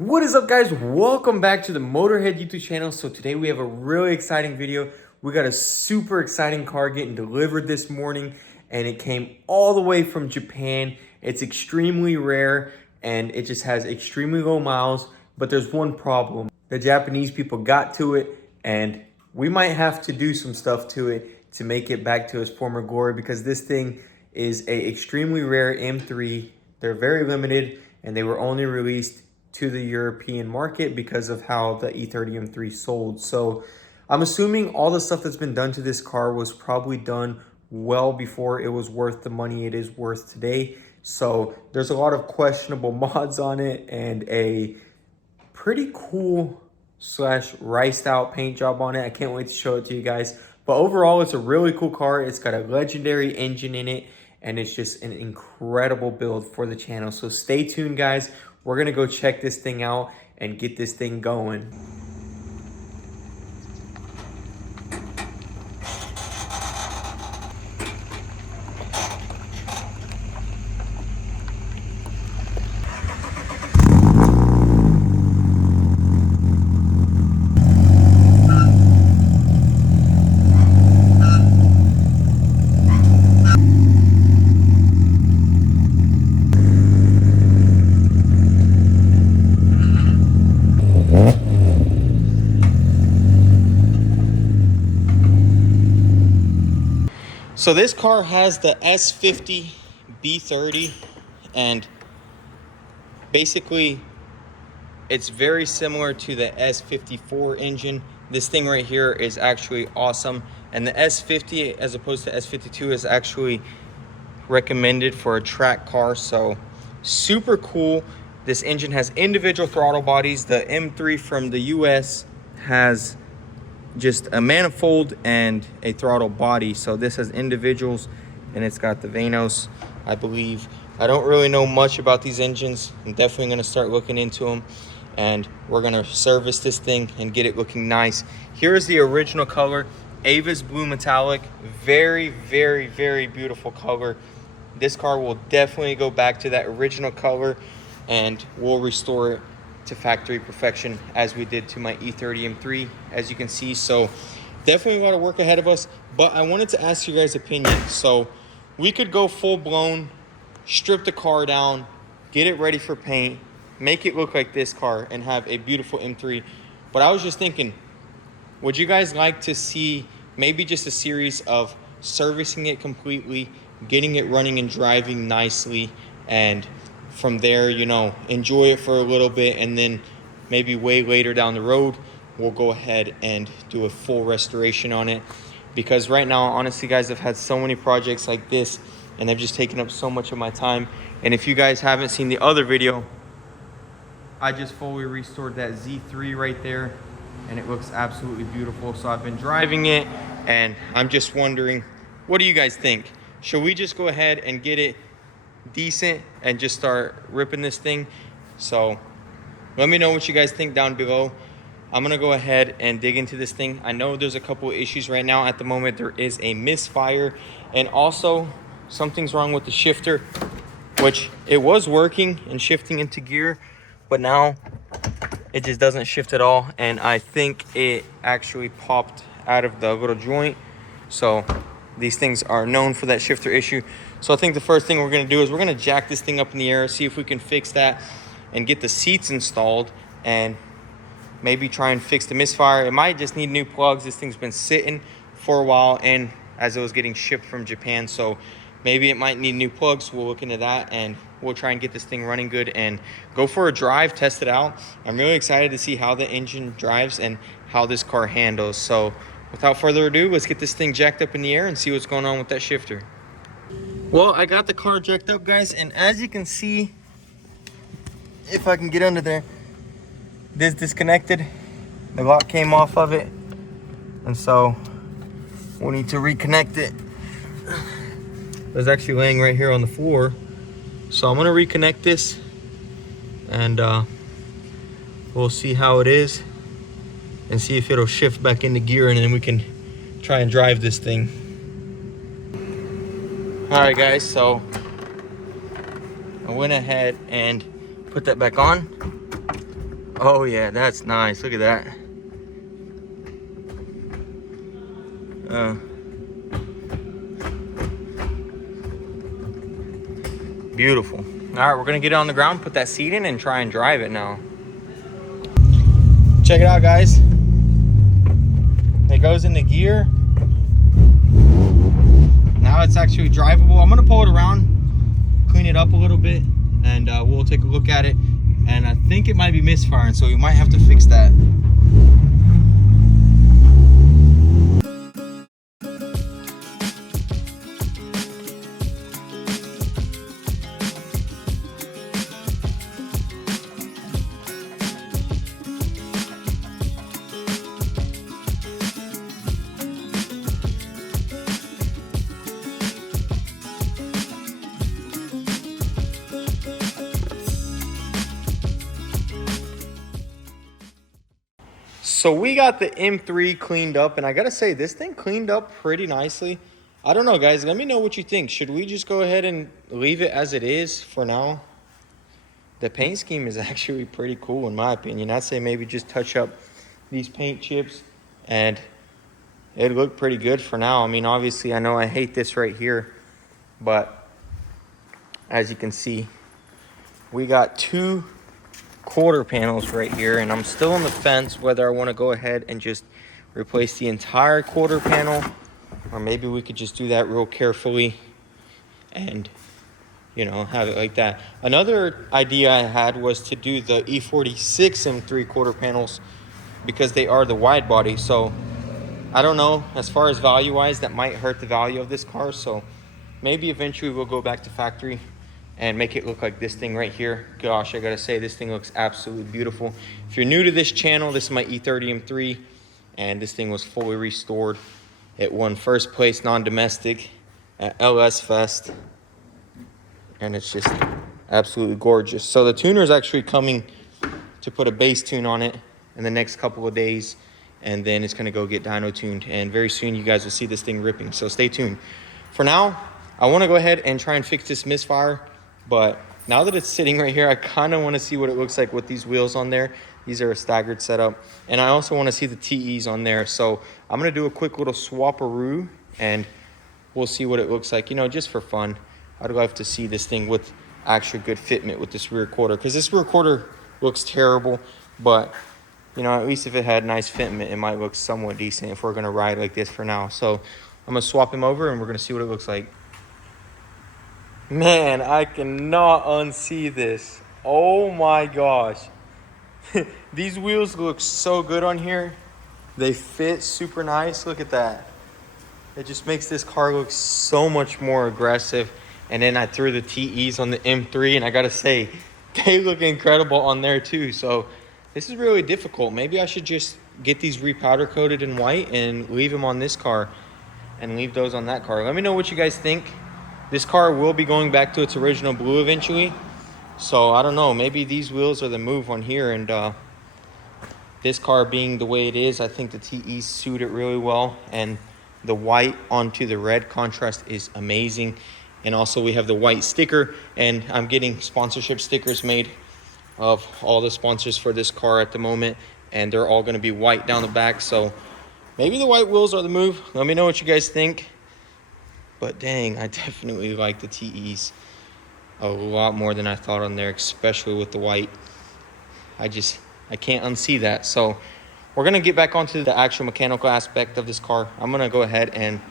What is up, guys? Welcome back to the Motorhead YouTube channel. So today we have a really exciting video. We got a super exciting car getting delivered this morning, and it came all the way from Japan. It's extremely rare and it just has extremely low miles, but there's one problem. The Japanese people got to it, and we might have to do some stuff to it to make it back to its former glory, because this thing is a extremely rare M3. They're very limited and they were only released to the European market because of how the E30 M3 sold. So I'm assuming all the stuff that's been done to this car was probably done well before it was worth the money it is worth today. So there's a lot of questionable mods on it and a pretty cool slash riced out paint job on it. I can't wait to show it to you guys. But overall, it's a really cool car. It's got a legendary engine in it, and it's just an incredible build for the channel. So stay tuned, guys. We're gonna go check this thing out and get this thing going. So this car has the S50 B30, and basically it's very similar to the S54 engine. This thing right here is actually awesome, and the S50 as opposed to S52 is actually recommended for a track car, so super cool. This engine has individual throttle bodies. The M3 from the US has just a manifold and a throttle body, so this has individuals, and it's got the Vanos, I believe. I don't really know much about these engines. I'm definitely going to start looking into them, and we're going to service this thing and get it looking nice. Here is the original color, Ava's Blue Metallic. Very, very, very beautiful color. This car will definitely go back to that original color, and we'll restore it to factory perfection as we did to my E30 M3, as you can see. So definitely a lot of work ahead of us, but I wanted to ask you guys' opinion. So we could go full blown, strip the car down, get it ready for paint, make it look like this car, and have a beautiful M3. But I was just thinking, would you guys like to see maybe just a series of servicing it completely, getting it running and driving nicely, and from there, you know, enjoy it for a little bit, and then maybe way later down the road we'll go ahead and do a full restoration on it? Because right now, honestly, guys, I've had so many projects like this, and they've just taken up so much of my time. And if you guys haven't seen the other video, I just fully restored that Z3 right there, and it looks absolutely beautiful. So I've been driving it, and I'm just wondering, what do you guys think? Should we just go ahead and get it decent and just start ripping this thing? So let me know what you guys think down below. I'm gonna go ahead and dig into this thing. I know there's a couple of issues right now. At the moment, there is a misfire, and also something's wrong with the shifter, which it was working and shifting into gear, but now it just doesn't shift at all, and I think it actually popped out of the little joint. So these things are known for that shifter issue. So I think the first thing we're gonna do is we're gonna jack this thing up in the air, see if we can fix that and get the seats installed, and maybe try and fix the misfire. It might just need new plugs. This thing's been sitting for a while, and as it was getting shipped from Japan, so maybe it might need new plugs. We'll look into that, and we'll try and get this thing running good and go for a drive, test it out. I'm really excited to see how the engine drives and how this car handles. So without further ado, let's get this thing jacked up in the air and see what's going on with that shifter. Well, I got the car jacked up, guys, and as you can see, if I can get under there, this disconnected. The lock came off of it, and so we'll need to reconnect it. It was actually laying right here on the floor, so I'm gonna reconnect this, and we'll see how it is and see if it'll shift back into gear, and then we can try and drive this thing. All right, guys, so I went ahead and put that back on. Oh yeah, that's nice. Look at that. Beautiful. All right, we're gonna get it on the ground, put that seat in, and try and drive it now. Check it out, guys. It goes into gear. Now it's actually drivable. I'm gonna pull it around, clean it up a little bit, and we'll take a look at it. And I think it might be misfiring, so we might have to fix that. So we got the M3 cleaned up, and I gotta say, this thing cleaned up pretty nicely. I don't know, guys. Let me know what you think. Should we just go ahead and leave it as it is for now? The paint scheme is actually pretty cool, in my opinion. I'd say maybe just touch up these paint chips, and it looked pretty good for now. I mean, obviously, I know I hate this right here, but as you can see, we got 2 quarter panels right here, and I'm still on the fence whether I want to go ahead and just replace the entire quarter panel, or maybe we could just do that real carefully and, you know, have it like that. Another idea I had was to do the E46 M3 quarter panels because they are the wide body. So I don't know, as far as value wise, that might hurt the value of this car. So maybe eventually we'll go back to factory and make it look like this thing right here. Gosh, I gotta say, this thing looks absolutely beautiful. If you're new to this channel, this is my E30 M3, and this thing was fully restored. It won first place non-domestic at LS Fest, and it's just absolutely gorgeous. So the tuner is actually coming to put a base tune on it in the next couple of days, and then it's gonna go get dyno tuned, and very soon you guys will see this thing ripping, so stay tuned. For now, I wanna go ahead and try and fix this misfire. But now that it's sitting right here, I kind of want to see what it looks like with these wheels on there. These are a staggered setup. And I also want to see the TEs on there. So I'm going to do a quick little swap-a-roo, and we'll see what it looks like, you know, just for fun. I'd love to see this thing with actual good fitment with this rear quarter, because this rear quarter looks terrible. But, you know, at least if it had nice fitment, it might look somewhat decent if we're going to ride like this for now. So I'm going to swap him over, and we're going to see what it looks like. Man, I cannot unsee this. Oh my gosh. These wheels look so good on here. They fit super nice. Look at that. It just makes this car look so much more aggressive. And then I threw the TEs on the M3, and I gotta say, they look incredible on there too. So this is really difficult. Maybe I should just get these repowder coated in white and leave them on this car and leave those on that car. Let me know what you guys think. This car will be going back to its original blue eventually. So I don't know, maybe these wheels are the move on here, and this car being the way it is, I think the TEs suit it really well, and the white onto the red contrast is amazing. And also we have the white sticker, and I'm getting sponsorship stickers made of all the sponsors for this car at the moment, and they're all gonna be white down the back. So maybe the white wheels are the move. Let me know what you guys think. But dang, I definitely like the TEs a lot more than I thought on there, especially with the white. I can't unsee that. So we're gonna get back onto the actual mechanical aspect of this car. I'm gonna go ahead and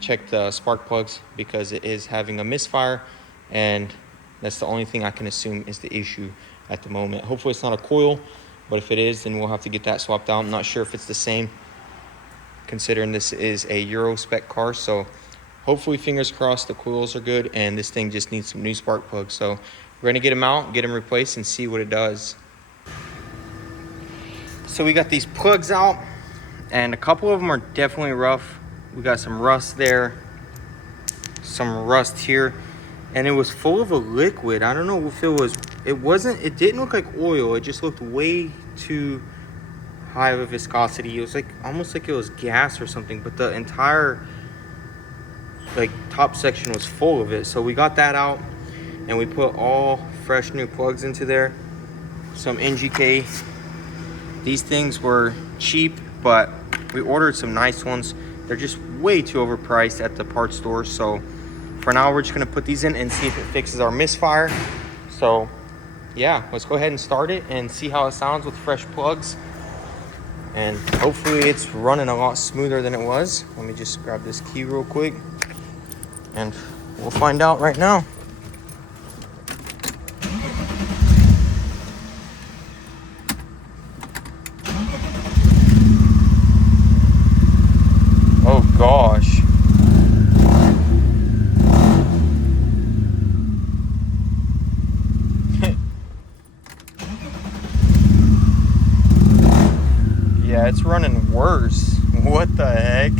check the spark plugs because it is having a misfire, and that's the only thing I can assume is the issue at the moment. Hopefully it's not a coil, but if it is, then we'll have to get that swapped out. I'm not sure if it's the same, considering this is a Euro spec car. So hopefully, fingers crossed, the coils are good, and this thing just needs some new spark plugs. So we're gonna get them out, get them replaced, and see what it does. So we got these plugs out, and a couple of them are definitely rough. We got some rust there, some rust here, and it was full of a liquid. I don't know if it didn't look like oil. It just looked way too high of a viscosity. It was like almost like it was gas or something, but the entire top section was full of it. So we got that out, and we put all fresh new plugs into there, some NGK These things were cheap, but we ordered some nice ones. They're just way too overpriced at the parts store. So for now, we're just gonna put these in and see if it fixes our misfire. So yeah, let's go ahead and start it and see how it sounds with fresh plugs. And hopefully it's running a lot smoother than it was. Let me just grab this key real quick and we'll find out right now. Oh gosh. Yeah, it's running worse. What the heck?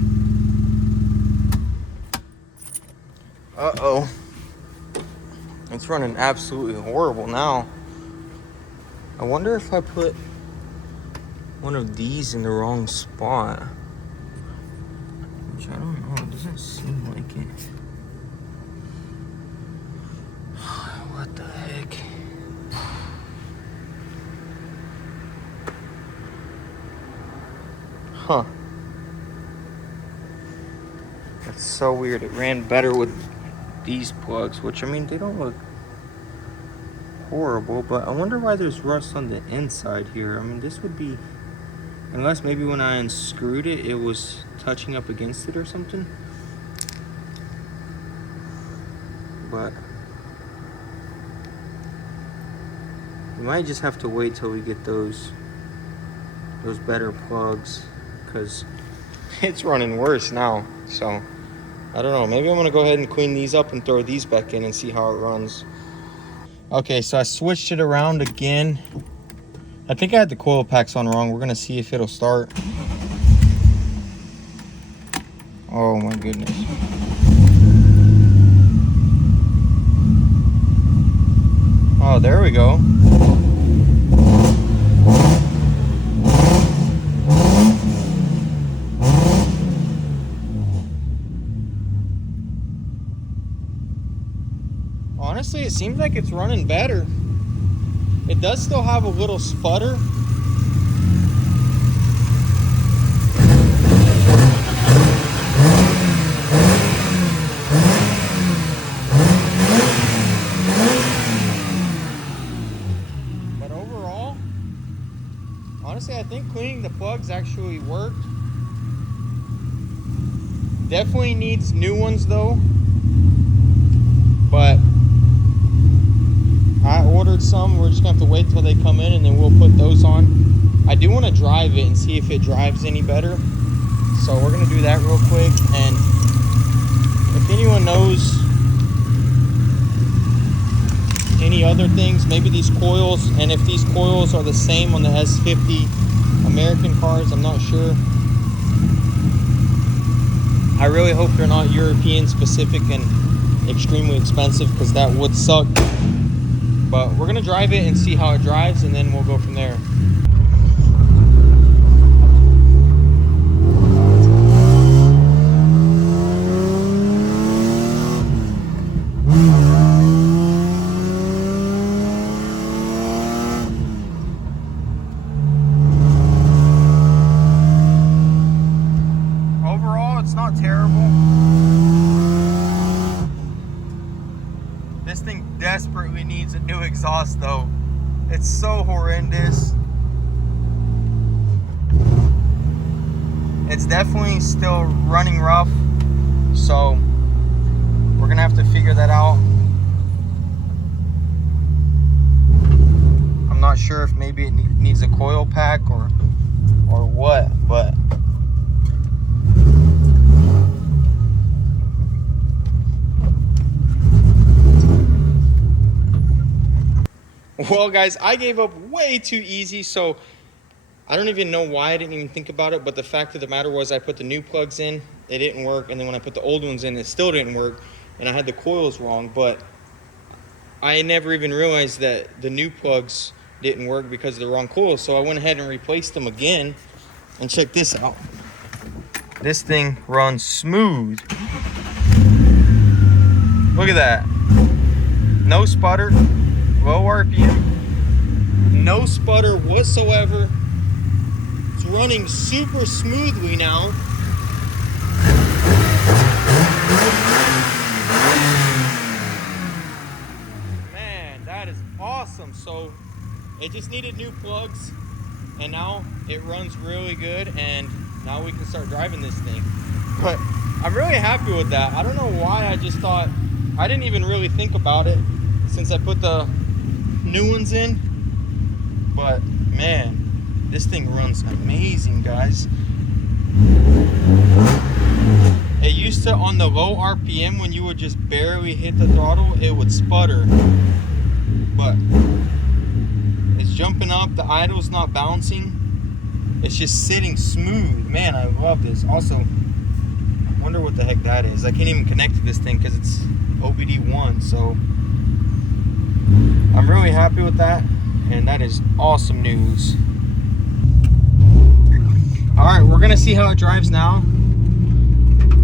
Uh-oh. It's running absolutely horrible now. I wonder if I put one of these in the wrong spot. Which I don't know, it doesn't seem like it. What the heck? Huh. That's so weird. It ran better with these plugs, which I mean, they don't look horrible, but I wonder why there's rust on the inside here. I mean, this would be, unless maybe when I unscrewed it, it was touching up against it or something. But we might just have to wait till we get those better plugs, because it's running worse now. So I don't know, maybe I'm gonna go ahead and clean these up and throw these back in and see how it runs. Okay, so I switched it around again. I think I had the coil packs on wrong. We're gonna see if it'll start. Oh my goodness. Oh, there we go. Honestly, it seems like it's running better. It does still have a little sputter. But overall, honestly, I think cleaning the plugs actually worked. Definitely needs new ones though. But I ordered some. We're just gonna have to wait till they come in and then we'll put those on. I do want to drive it and see if it drives any better. So we're gonna do that real quick. And if anyone knows any other things, maybe these coils, and if these coils are the same on the S50 American cars, I'm not sure. I really hope they're not European specific and extremely expensive, because that would suck. But we're gonna drive it and see how it drives, and then we'll go from there. Overall, it's not terrible. This thing desperately needs a new exhaust though. It's so horrendous. It's definitely still running rough, so we're gonna have to figure that out. I'm not sure if maybe it needs a coil pack or what, but well guys, I gave up way too easy, so I don't even know why I didn't even think about it, but the fact of the matter was I put the new plugs in, it didn't work, and then when I put the old ones in, it still didn't work, and I had the coils wrong. But I never even realized that the new plugs didn't work because of the wrong coils, so I went ahead and replaced them again. And check this out. This thing runs smooth. Look at that. No sputter, low RPM, no sputter whatsoever. It's running super smoothly now. Man, that is awesome. So it just needed new plugs, and now it runs really good, and now we can start driving this thing. But I'm really happy with that. I don't know why, I just thought, I didn't even really think about it since I put the new ones in. But man, this thing runs amazing, guys. It used to, on the low RPM, when you would just barely hit the throttle, it would sputter. But it's jumping up, the idle's not bouncing. It's just sitting smooth. Man, I love this. Also, I wonder what the heck that is. I can't even connect to this thing because it's OBD1, so I'm really happy with that, and that is awesome news. Alright, we're gonna see how it drives now.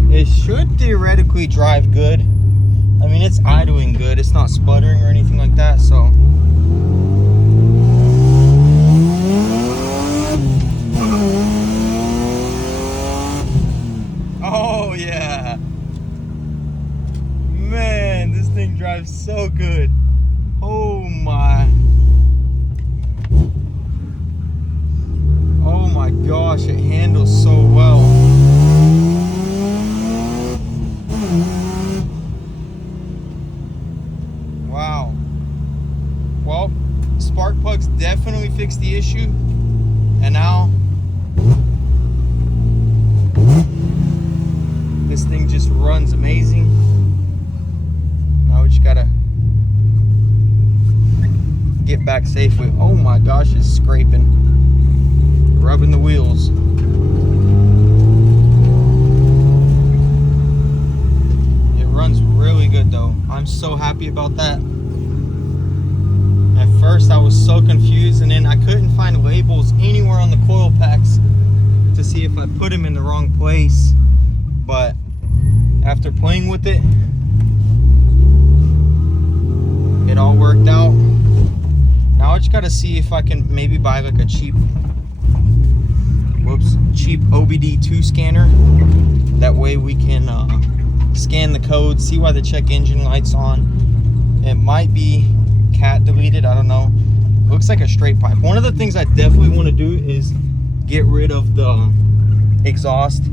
It should theoretically drive good. I mean, it's idling good, it's not sputtering or anything like that, so oh yeah, man, this thing drives so good. Oh my, oh my gosh, it handles so well. Wow. Well, spark plugs definitely fixed the issue, and now this thing just runs amazing. Now we just gotta get back safely. Oh my gosh, it's scraping, rubbing the wheels. It runs really good though. I'm so happy about that. At first I was so confused, and then I couldn't find labels anywhere on the coil packs to see if I put them in the wrong place. But after playing with it, it all worked out. Now I just gotta see if I can maybe buy like a cheap OBD2 scanner. That way we can scan the code, see why the check engine light's on. It might be cat deleted, I don't know. Looks like a straight pipe. One of the things I definitely want to do is get rid of the exhaust.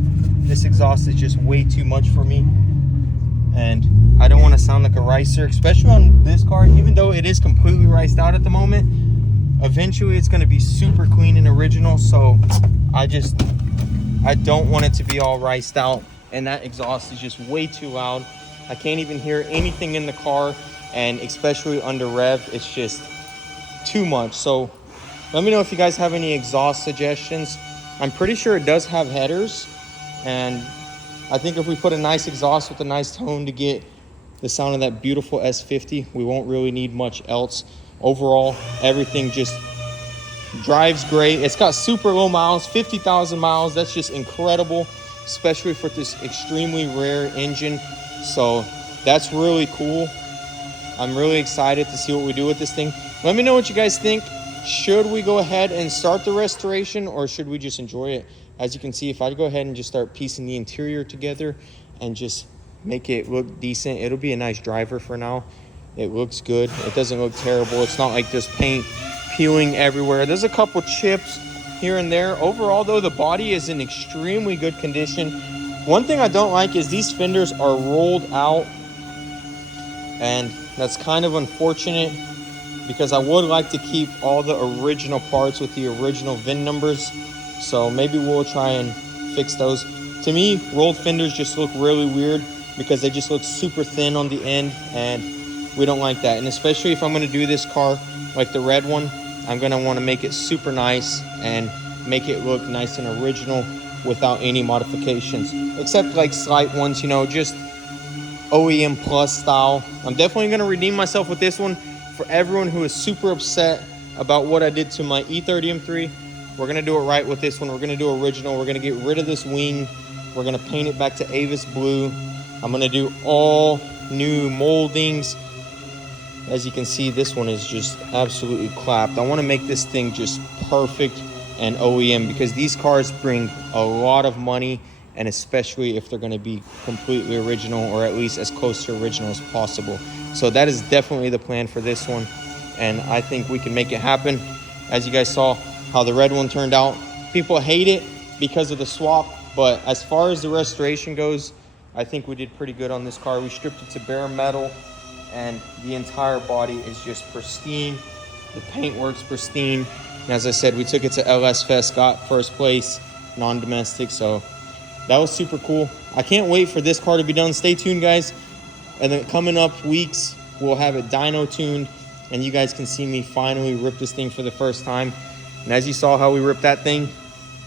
This exhaust is just way too much for me, and I don't want to sound like a ricer, especially on this car. Even though it is completely riced out at the moment, eventually it's going to be super clean and original, so I don't want it to be all riced out, and that exhaust is just way too loud. I can't even hear anything in the car, and especially under rev, it's just too much. So let me know if you guys have any exhaust suggestions. I'm pretty sure it does have headers, and I think if we put a nice exhaust with a nice tone to get the sound of that beautiful S50, we won't really need much else. Overall, everything just drives great. It's got super low miles, 50,000 miles. That's just incredible, especially for this extremely rare engine. So that's really cool. I'm really excited to see what we do with this thing. Let me know what you guys think. Should we go ahead and start the restoration, or should we just enjoy it? As you can see, if I go ahead and just start piecing the interior together and just make it look decent, it'll be a nice driver for now. It looks good. It doesn't look terrible. It's not like there's paint peeling everywhere. There's a couple chips here and there. Overall though, the body is in extremely good condition. One thing I don't like is these fenders are rolled out, and that's kind of unfortunate, because I would like to keep all the original parts with the original VIN numbers. So maybe we'll try and fix those. To me, rolled fenders just look really weird because they just look super thin on the end, and we don't like that. And especially if I'm going to do this car like the red one, I'm going to want to make it super nice and make it look nice and original without any modifications, except like slight ones, you know, just OEM Plus style. I'm definitely going to redeem myself with this one. For everyone who is super upset about what I did to my E30 M3, we're going to do it right with this one. We're going to do original. We're going to get rid of this wing. We're going to paint it back to Avis blue. I'm going to do all new moldings. As you can see, this one is just absolutely clapped. I want to make this thing just perfect and OEM, because these cars bring a lot of money, and especially if they're going to be completely original, or at least as close to original as possible. So that is definitely the plan for this one, and I think we can make it happen. As you guys saw how the red one turned out, people hate it because of the swap, but as far as the restoration goes, I think we did pretty good on this car. We stripped it to bare metal, and the entire body is just pristine. The paint works pristine. And as I said, we took it to LS Fest, got first place, non-domestic, so that was super cool. I can't wait for this car to be done. Stay tuned, guys. And then coming up weeks, we'll have it dyno tuned, and you guys can see me finally rip this thing for the first time. And as you saw how we ripped that thing,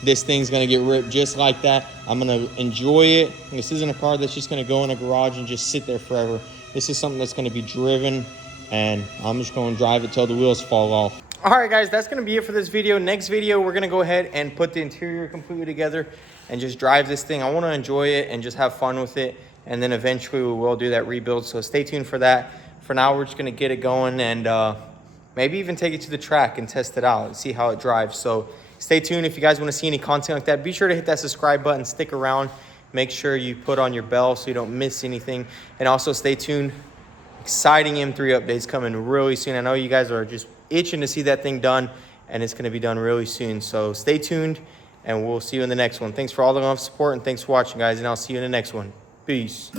this thing's gonna get ripped just like that. I'm gonna enjoy it. This isn't a car that's just gonna go in a garage and just sit there forever. This is something that's gonna be driven, and I'm just gonna drive it till the wheels fall off. All right, guys, that's gonna be it for this video. Next video, we're gonna go ahead and put the interior completely together and just drive this thing. I wanna enjoy it and just have fun with it. And then eventually we will do that rebuild. So stay tuned for that. For now, we're just gonna get it going and maybe even take it to the track and test it out and see how it drives. So stay tuned. If you guys wanna see any content like that, be sure to hit that subscribe button, stick around. Make sure you put on your bell so you don't miss anything. And also stay tuned. Exciting M3 updates coming really soon. I know you guys are just itching to see that thing done, and it's gonna be done really soon. So stay tuned, and we'll see you in the next one. Thanks for all the love, support, and thanks for watching, guys, and I'll see you in the next one. Peace.